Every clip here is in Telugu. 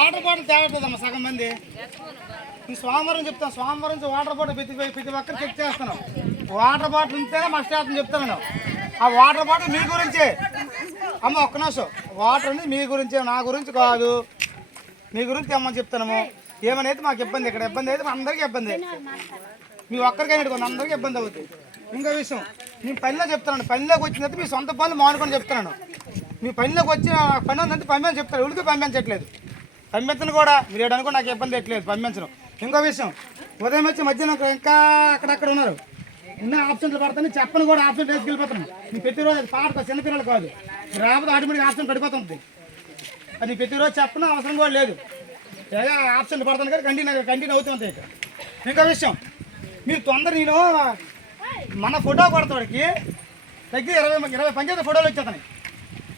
వాటర్ బాటిల్ తేగట్లేదమ్మా సగం మంది. ఈ సోమవారం చెప్తాను, సోమవారం నుంచి వాటర్ బాటిల్ ప్రతి ఒక్కరు చెక్ చేస్తాను. వాటర్ బాటిల్ ఉంటేనే మస్ట్ అని చెప్తాను. ఆ వాటర్ బాటిల్ మీ గురించే అమ్మ, ఒక్క నిమిషం. వాటర్ అనేది మీ గురించే, నా గురించి కాదు. మీ గురించి అమ్మని చెప్తాము. ఏమని అయితే మాకు ఇబ్బంది, ఇక్కడ ఇబ్బంది అయితే మా అందరికీ ఇబ్బంది. మీ ఒక్కరికైనా కొన్ని అందరికీ ఇబ్బంది అవుతుంది. ఇంకో విషయం, నేను పనిలో చెప్తాను. పనిలోకి వచ్చినట్టు మీ సొంత పనులు మానుకొని చెప్తున్నాను. మీ పనిలోకి వచ్చి పని ఉందంటే పంపించని చెప్తాను. ఉడికి పంపించట్లేదు. పంపించను కూడా మీరు ఏడనుకో నాకు ఇబ్బంది ఎట్లేదు పంపించను. ఇంకో విషయం, ఉదయం వచ్చి మధ్యాహ్నం ఇంకా అక్కడక్కడ ఉన్నారు. ఉన్న ఆప్షన్లు పడతాను, చెప్పను కూడా ఆప్షన్ వేసుకెళ్ళిపోతాను. నీ ప్రతిరోజు అది పాట చిన్నపిల్లలు కాదు, రాకపోతే ఆటోమేటిక్ ఆప్షన్ పడిపోతుంది. అది ప్రతిరోజు చెప్పను అవసరం కూడా లేదు. ఆప్షన్లు పడతాను కానీ కంటిన్యూ అవుతుంది. ఇంకో విషయం, మీరు తొందర నేను మన ఫోటో కొడతాడికి తగ్గి 20 పంచాయతీ ఫోటోలు వచ్చేస్తాయి.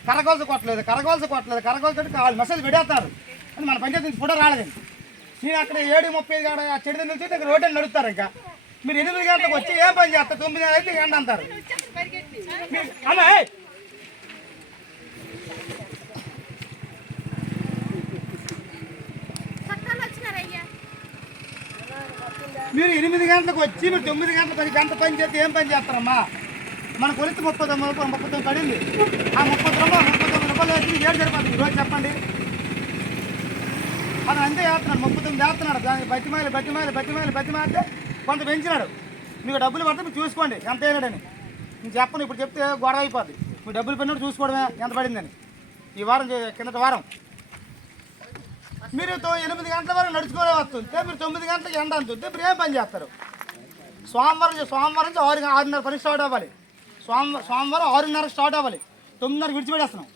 కరగోల్సి కొట్టలేదు కావాలి మెసేజ్ పెడేస్తున్నారు అని మన పంచాయతీ నుంచి ఫోటో రాలేదండి. నేను అక్కడ 7:30 చెడు నుంచి ఇక్కడ రోడ్డు నడుస్తారు. ఇంకా మీరు 8 గంటలకు వచ్చి ఏం పని చేస్తారు? 9 అయితే ఎండ అంటారు. అమ్మా మీరు 8 గంటలకు వచ్చి మీరు 9 గంటల 10 గంటల పని చేస్తే ఏం పని చేస్తారమ్మా? మన కొలిత 39 పడింది. ఆ 39 రూపాయలు వేసి ఏడు సరిపోతుంది ఈరోజు చెప్పండి. మనం అంతే వేస్తున్నాడు, 39 వేస్తున్నాడు. దానికి బతిమాలితే కొంత పెంచినాడు. మీకు డబ్బులు పడితే మీరు చూసుకోండి ఎంత అయినాడని. నేను చెప్పను, ఇప్పుడు చెప్తే గొడవ అయిపోద్ది. మీరు డబ్బులు పడినట్టు చూసుకోవడమే ఎంత పడిందని. ఈ వారం కిందటి వారం మీరు 8 గంటల వరకు నడుచుకోలే వస్తుంటే మీరు 9 గంటలకు ఎండ అంతుంటే మీరు ఏం పని చేస్తారు? సోమవారం నుంచి 6:30 పని స్టార్ట్ అవ్వాలి. సోమవారం 6:30 స్టార్ట్ అవ్వాలి. 9:30 విడిచిపెట్టేస్తున్నాం.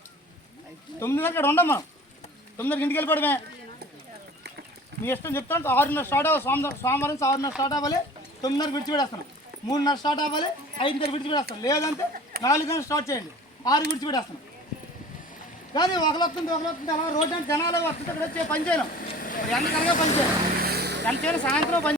9:30 ఇక్కడ ఉండం మనం. 9:00 ఇంటికి వెళ్ళిపోవడమే. మీ ఇష్టం చెప్తాను. 6:30 స్టార్ట్ అవ్వాలి. సోమవారం నుంచి 6:30 స్టార్ట్ అవ్వాలి. 9:30 విడిచిపెట్టేస్తున్నాం. 3:30 స్టార్ట్ అవ్వాలి. 5:30 విడిచిపెట్టేస్తాం. లేదంటే 4 గంటలు స్టార్ట్ చేయండి. 6 విడిచిపెట్టేస్తున్నాం. కానీ ఒకరు వస్తుంది అలా రోడ్డు అంటే జనాలు వస్తుంటే ఇక్కడ వచ్చే పని చేయలేం. ఎండ కనగా పని చేయాలి. ఎంత సాయంత్రం పని